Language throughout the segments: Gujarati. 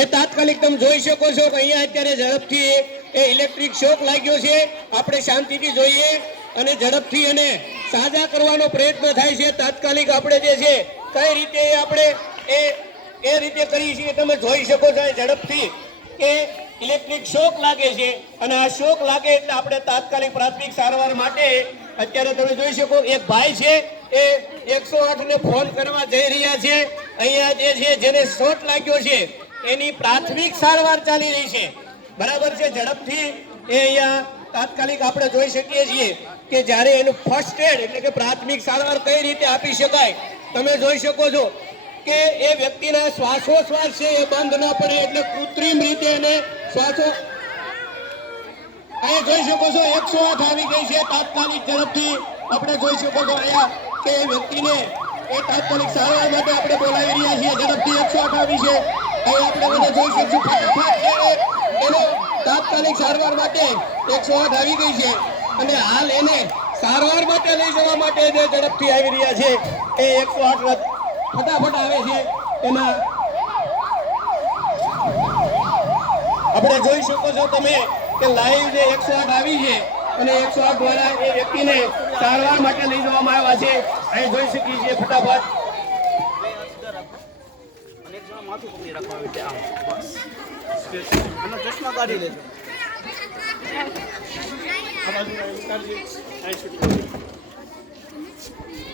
એ તાત્કાલિક તમે જોઈ શકો છો કે અહીંયા અત્યારે ઝડપથી એ ઇલેક્ટ્રિક શોક લાગ્યો છે। આપણે શાંતિથી જોઈએ અને ઝડપથી એને સાજા કરવાનો પ્રયત્ન થાય છે। તાત્કાલિક આપણે જે છે કઈ રીતે આપણે એ રીતે કરી છીએ તમે જોઈ શકો છો ઝડપથી કે ઇલેક્ટ્રિક શોક લાગે છે અને આ શોક લાગે એટલે આપણે તાત્કાલિક પ્રાથમિક સારવાર માટે અત્યારે તમે જોઈ શકો એક ભાઈ છે એ 108 ને ફોન કરવા જઈ રહ્યા છે। અહીંયા જે છે જેને શોટ લાગ્યો છે એની પ્રાથમિક સારવાર ચાલી રહી છે, બરાબર છે। ઝડપથી એ અહીંયા તાત્કાલિક આપણે જોઈ શકીએ છીએ કે જ્યારે એનું ફર્સ્ટ એડ એટલે કે પ્રાથમિક સારવાર કઈ રીતે આપી શકાય તમે જોઈ શકો છો કે એ વ્યક્તિના શ્વાસોશ્વાસ છે એ બંધ ન પડે એટલે કૃત્રિમ રીતે એને શ્વાસો અહીંયા જોઈ શકો છો 108 આવી ગઈ છે તાત્કાલિક ઝડપથી આપણે જોઈ શકો છો અહીંયા કે એ વ્યક્તિને એ તાત્કાલિક સારવાર માટે આપણે બોલાવી રહ્યા છીએ। ઝડપથી 108 આવી છે અહીંયા આપણે બધા જોઈ શકશું ફટાફટ એનો તાત્કાલિક સારવાર માટે 108 આવી ગઈ છે અને હાલ એને સારવાર માટે લઈ જવા માટે જે ઝડપથી આવી રહ્યા છે એ 108 ફટાફટ આવે છે। એમાં આપણે જોઈ શકો છો તમે કે લાઈવ જે 108 આવી છે અને 108 દ્વારા એ વ્યક્તિને સારવાર માટે લઈ જવામાં આવ્યા છે। અહીં જોઈ શકીએ છીએ ફટાફટ માથું પકડી રાખવા આવે આમ બસ અને ચશ્મા કાઢી લેજો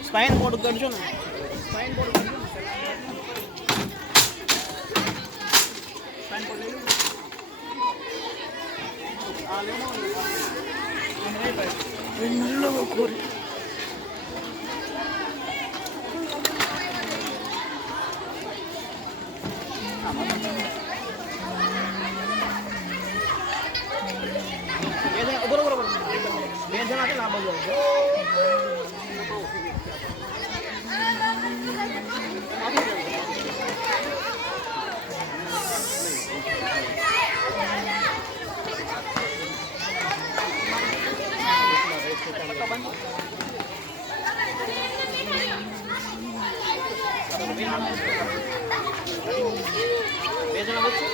સ્પાઇન બોર્ડ કરજો ને સ્પાઇન બોર્ડ કરજો સ્પાઇન બોર્ડ લઈ લો આ લેનો આમ રે ભાઈ નલ્લો કોર बरोबर બે જણા છે ને આ બાજુ બે જણા વચ્ચે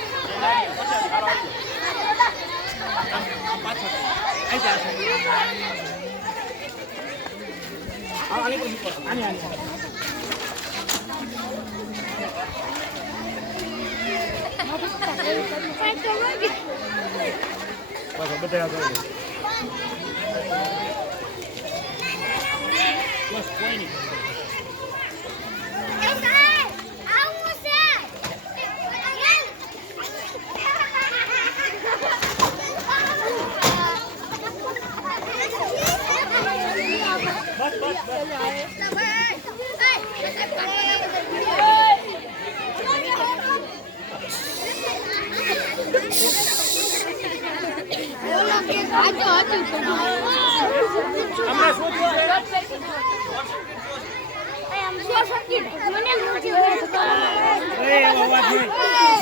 આની પર આની આની બસ બધા બસ કોઈ નહીં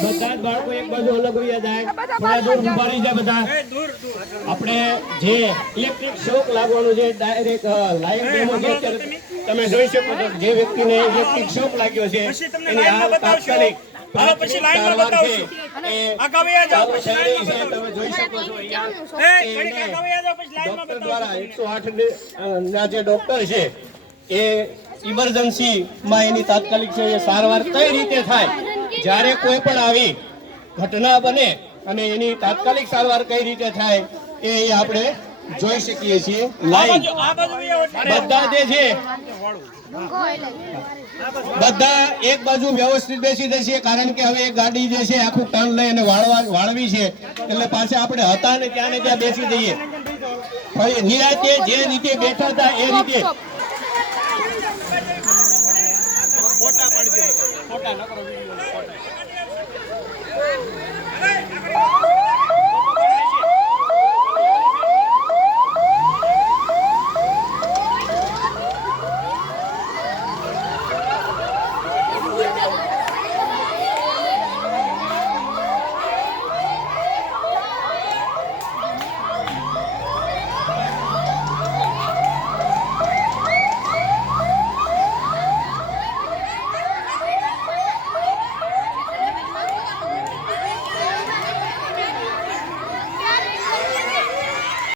બધા બાળકો એક બાજુ અલગ હોઈ જાય, થોડા દૂર ઉભા રહી જાય બધા। આપણે જે ઇલેક્ટ્રિક શોક લાગવાનું છે ડાયરેક્ટ લાઈવ ડેમો જે તમે જોઈ શકો છો જે વ્યક્તિને ઇલેક્ટ્રિક શોક લાગ્યો છે એની હાલ તાત્કાલિક પછી લાઈનમાં બતાવશું આગાવે આ જાવ પછી લાઈનમાં તમે જોઈ શકો છો અહીંયા ડોક્ટર દ્વારા 108 ના જે ડોક્ટર છે એ ઇમરજન્સી માં એની તાત્કાલિક છે એ સારવાર કઈ રીતે થાય જ્યારે કોઈ પણ આવી ઘટના બને અને એની તાત્કાલિક સારવાર કઈ રીતે થાય એ આપણે જોઈ શકીએ છીએ। લાઈવ બધા જે છે બધા એક બાજુ વ્યવસ્થિત બેસી જશે કારણ કે હવે એક ગાડી જે છે આખું ટર્ન લઈ અને વાળવી છે એટલે પાછા આપણે હતા ને ત્યાં બેસી જઈએ નિરાતે જે રીતે બેઠા હતા એ રીતે ફોટા પાડજો, ફોટા ન કરો।